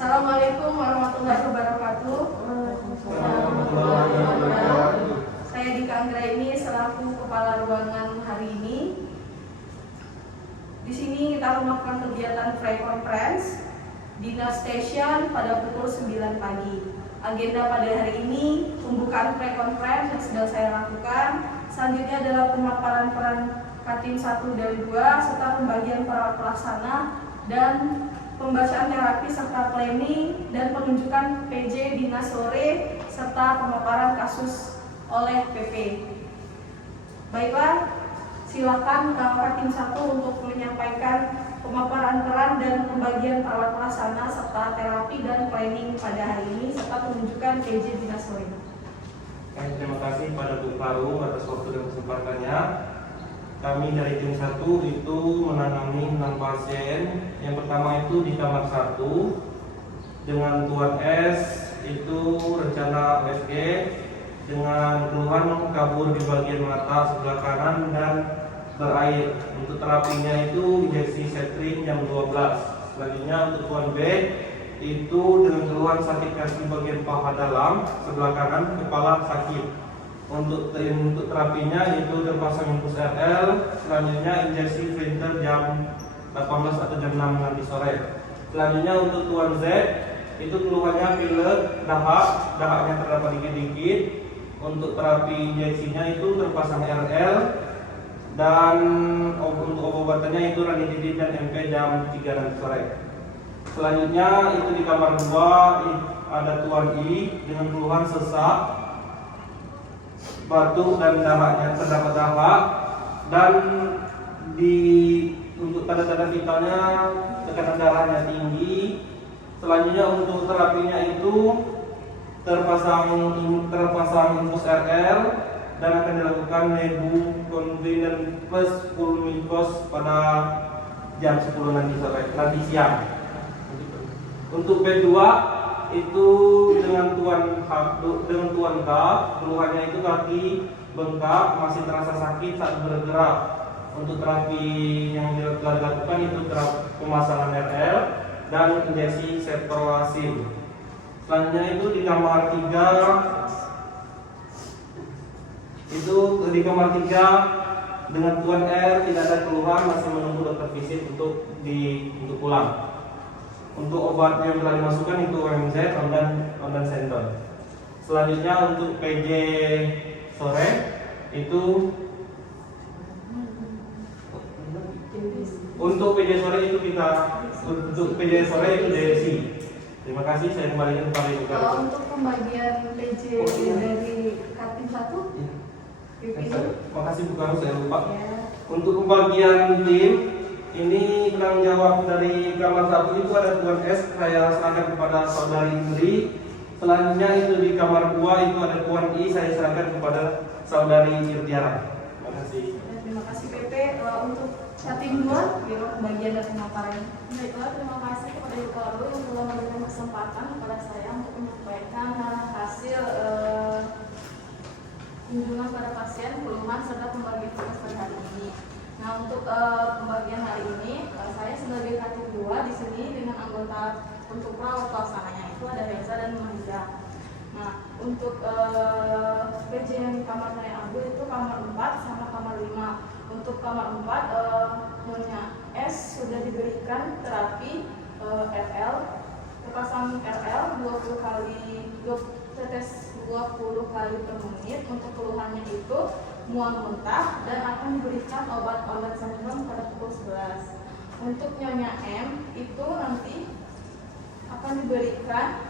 Assalamualaikum warahmatullahi wabarakatuh. Saya Dika Anggraini selaku kepala ruangan hari ini. Di sini kita melakukan kegiatan pre-conference Dinas Station pada pukul 9 pagi. Agenda pada hari ini pembukaan pre-conference yang sedang saya lakukan. Selanjutnya adalah pemaparan peran Katim 1 dan 2 serta pembagian perawat pelaksana dan pembacaan terapi serta planning dan penunjukan PJ Dinas Sore serta pemaparan kasus oleh PP. Baiklah, silakan Katim 1 untuk menyampaikan pemaparan peran dan pembagian perawat pelaksana serta terapi dan planning pada hari ini serta penunjukan PJ Dinas Sore. Terima kasih pada Bu Faru atas waktu dan kesempatannya. Kami dari tim 1 itu menangani 6 pasien. Yang pertama itu di kamar 1 dengan Tuan S, itu rencana USG dengan keluhan kabur di bagian mata sebelah kanan dan berair. Untuk terapinya itu injeksi setrin jam 12. Selanjutnya untuk Tuan B itu dengan keluhan sakit kaki bagian paha dalam sebelah kanan, kepala sakit. Untuk terapinya itu terpasang infus RL. Selanjutnya injeksi printer jam 18 atau jam 6 nanti sore. Selanjutnya untuk Tuan Z itu keluhannya pilek, dahaknya terdapat dikit-dikit. Untuk terapi injeksinya itu terpasang RL. Dan untuk obatannya itu ranitidin dan MP jam 3 nanti sore. Selanjutnya itu di kamar 2 ada Tuan I dengan keluhan sesak, batuk dan dahaknya terdapat dahak, dan untuk tanda-tanda vitalnya tekanan darahnya tinggi. Selanjutnya untuk terapinya itu terpasang infus RL dan akan dilakukan nebu convenient plus full milkos pada jam 10 nanti siang. Untuk B2 itu dengan Tuan K, keluhannya itu kaki bengkak, masih terasa sakit saat bergerak. Untuk terapi yang telah dilakukan itu pemasangan RL dan injeksi setroasin. Selanjutnya itu di kamar 3 dengan Tuan R tidak ada keluhan, masih menunggu dokter visit untuk pulang. Untuk obat yang telah dimasukkan itu OMZ, Ondan Sendon. Selanjutnya untuk PJ sore itu DSI. Terima kasih, saya kembalikan kepada Ibu Karo. Untuk pembagian PJ dari Katim 1 Terima kasih Bu Karo, saya lupa. ya. Untuk pembagian tim ini penanggung jawab dari kamar 1 itu ada Tuan S, saya serahkan kepada Saudari Indri. Selanjutnya itu di kamar 2 itu ada Tuan I, saya serahkan kepada Saudari Irtiara. Terima kasih. Terima kasih PP. Untuk Katim 2, pembagian dan pemaparan. Baiklah, terima kasih kepada Ibu Karu yang telah memberikan kesempatan kepada saya untuk menyampaikan hasil kunjungan pada pasien, keluhan serta pembagian tugas pada hari ini. Nah, untuk pembagian hari ini, saya sebagai Katim 2 di sini dengan anggota untuk perawat pelaksananya itu ada Reza dan Mahija. Nah, untuk PJ yang di kamar saya ambil itu kamar 4 sama kamar 5. Untuk kamar 4, Nyonya S sudah diberikan terapi RL, terpasang RL 20 kali tetes 20 kali per menit. Untuk keluhannya itu mual muntah dan akan diberikan obat sindrom pada pukul 11. Untuk Nyonya M itu nanti akan diberikan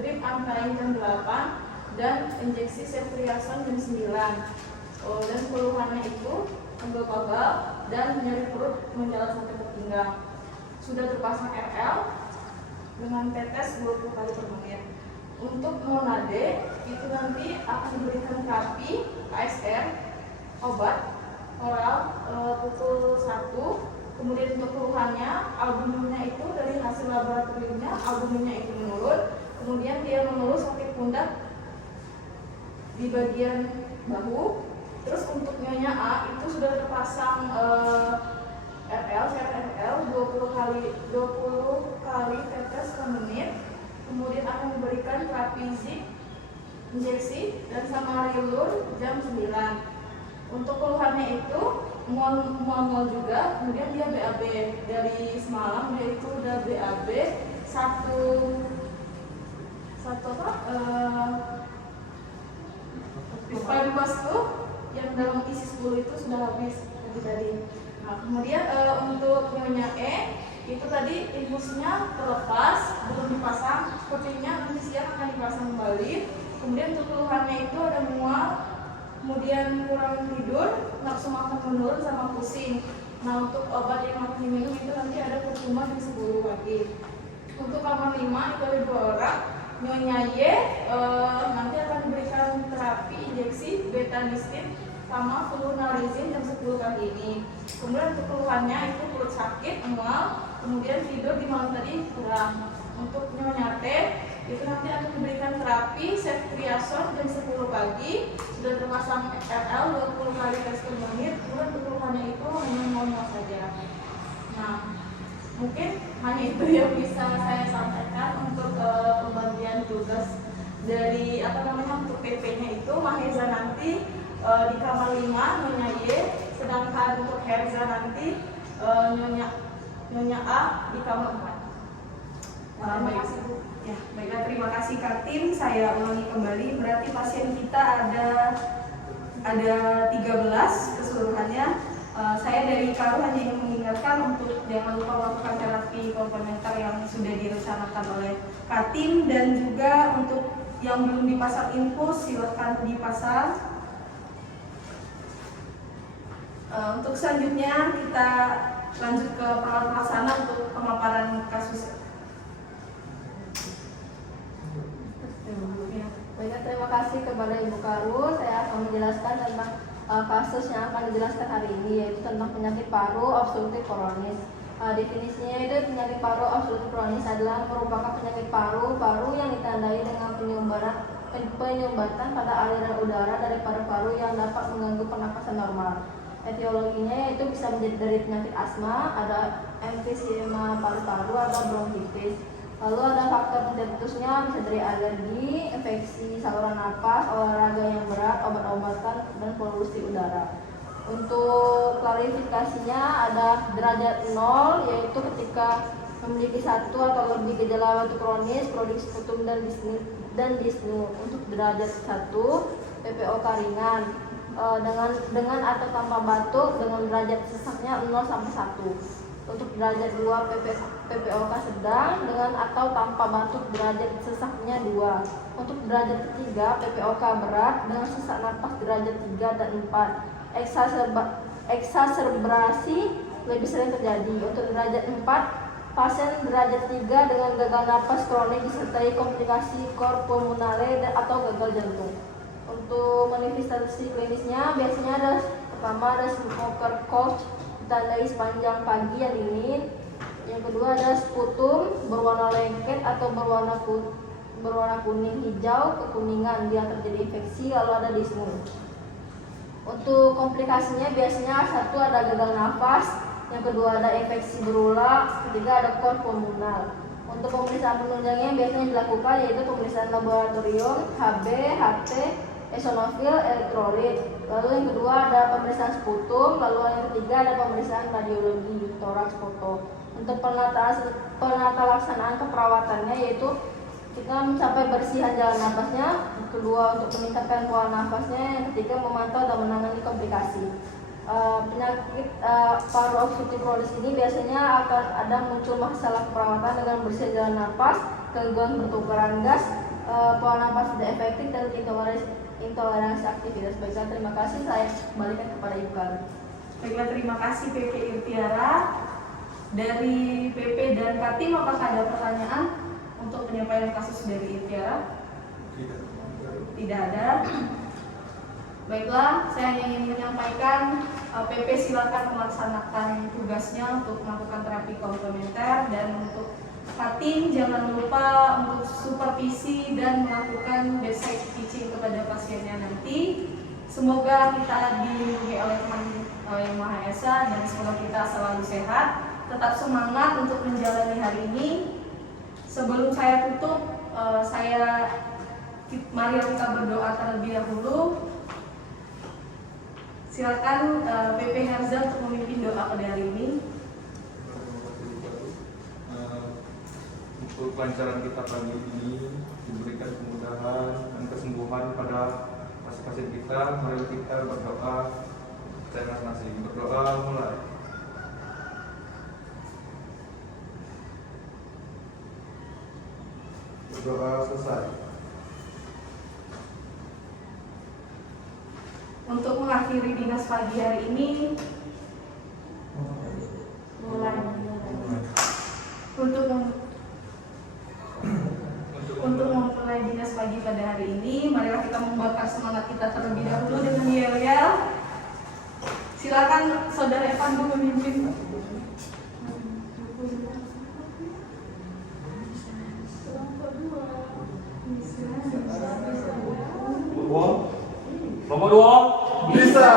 drip antarin jam 8 dan injeksi ceftriaxone jam 9. Dan keluhannya itu pegel-pegel dan nyeri perut menjalar sampai ke pinggang. Sudah terpasang RL dengan tetes 20 kali per menit. Untuk Monade itu nanti akan diberikan terapi KSR, obat oral pukul 1. Kemudian untuk keluhannya, albuminnya itu dari hasil laboratoriumnya, albuminnya itu menurun. Kemudian dia mengeluh sakit pundak di bagian bahu. Terus untuk Nyonya A itu sudah terpasang ml, cairan ml 20 kali tetes per menit. Kemudian akan diberikan terapi zik injeksi dan sama rilur jam 9. Untuk keluhannya itu mual juga, kemudian dia BAB dari semalam, dia itu udah BAB satu Pembas tuh yang dalam isi 10 itu sudah habis tadi. Nah, kemudian untuk nyonya E itu tadi infusnya terlepas, belum dipasang, sepertinya nanti siang akan dipasang kembali. Kemudian untuk keluhannya itu ada mual, kemudian kurang tidur, nafsu makan menurun sama pusing. Nah, untuk obat yang akan diminum itu nanti ada percuma di 10 pagi. Untuk kamar 5 itu ada 2 orang. Nyonya Y nanti akan diberikan terapi injeksi betadistin sama flunarizin jam 10 pagi ini. Kemudian untuk keluhannya itu perut sakit, mual, kemudian tidur di malam tadi kurang. Untuk nyonya T itu nanti akan diberikan terapi ceftriaxone jam 10 pagi, sudah terpasang RL 20 kali tes per menit. Kemudian untuk keluhannya itu hanya mual saja. Nah, mungkin hanya itu yang bisa saya sampaikan untuk pembagian tugas dari untuk PP-nya itu Maheza nanti di kamar 5 Nyonya Y, sedangkan untuk Herza nanti Nyonya A di kamar 4. Terima kasih Bu. Ya, baiklah, terima kasih Katin. Saya ulangi kembali, berarti pasien kita ada 13 keseluruhannya. Saya dari Karu hanya ingin mengingatkan untuk jangan lupa melakukan terapi komplementer yang sudah direncanakan oleh Katin, dan juga untuk yang belum dipasang infus silakan dipasang. Untuk selanjutnya kita lanjut ke perawat pelaksana untuk pemaparan kasus. Baik, terima kasih kepada Ibu Karu. Saya akan menjelaskan tentang kasus yang akan dijelaskan hari ini, yaitu tentang penyakit paru obstruktif kronis. Definisinya itu penyakit paru obstruktif kronis adalah merupakan penyakit paru yang ditandai dengan penyumbatan pada aliran udara dari paru-paru yang dapat mengganggu pernapasan normal. Etiologinya yaitu bisa menjadi dari penyakit asma, ada emfisema paru-paru atau bronkitis. Lalu ada faktor pencetusnya bisa dari alergi, infeksi saluran napas, olahraga yang berat, obat-obatan, dan polusi udara. Untuk klarifikasinya ada derajat 0 yaitu ketika memiliki satu atau lebih gejala batuk kronis, prodiksi sputum dan disnu. Untuk derajat 1 PPOK ringan dengan atau tanpa batuk dengan derajat sesaknya 0 sampai 1. Untuk derajat 2 PPOK sedang dengan atau tanpa batuk derajat sesaknya 2. Untuk derajat ketiga PPOK berat dengan sesak napas derajat 3 dan 4. Eksaserbrasi lebih sering terjadi. Untuk derajat 4 pasien derajat 3 dengan gagal napas kronik disertai komplikasi cor pulmonale atau gagal jantung. Untuk manifestasi klinisnya biasanya ada pertama ada smoker cough ditandai sepanjang pagi yang dingin. Yang kedua ada sputum berwarna lengket atau berwarna kuning hijau kekuningan dia terjadi infeksi, lalu ada disnu. Untuk komplikasinya biasanya satu ada gagal nafas, yang kedua ada infeksi berulang, ketiga ada cor pulmonal. Untuk pemeriksaan penunjangnya biasanya dilakukan yaitu pemeriksaan laboratorium HB, HT, eosinofil, elektrolit. Lalu yang kedua ada pemeriksaan sputum, lalu yang ketiga ada pemeriksaan radiologi, toraks, foto. Untuk penata laksanaan keperawatannya yaitu kita mencapai bersihan jalan nafasnya, yang kedua untuk meningkatkan pola nafasnya, yang ketiga memantau dan menangani komplikasi. Penyakit paru obstruktif kronis ini biasanya akan ada muncul masalah keperawatan dengan bersihan jalan nafas, gangguan pertukaran gas, pola nafas tidak efektif, dan intoleransi aktivitas. Baiklah, terima kasih. Saya kembalikan kepada Ibu Karu. Baiklah, terima kasih PP Irtiara. Dari PP dan Katim, apakah ada pertanyaan untuk penyampaian kasus dari Irtiara? Tidak ada. Baiklah, saya hanya ingin menyampaikan PP silakan melaksanakan tugasnya untuk melakukan terapi komplementer, dan untuk Katim jangan lupa untuk supervisi dan melakukan bedside teaching kepada pasiennya nanti. Semoga kita dilindungi oleh Tuhan Yang Maha Esa, dan semoga kita selalu sehat, tetap semangat untuk menjalani hari ini. Sebelum saya tutup, mari kita berdoa terlebih dahulu. Silakan PP Herza untuk memimpin doa pada hari ini. Untuk kelancaran kita pagi ini, diberikan kemudahan dan kesembuhan pada pasien kita. Mari kita berdoa. Saya masing-masing berdoa mulai. Berdoa selesai. Untuk mengakhiri dinas pagi hari ini, mulai. Untuk memulai dinas pagi pada hari ini, marilah kita membakar semangat kita terlebih dahulu dengan yel-yel. Silakan Saudara Evan dulu memimpin. Nomor 2. Bisa.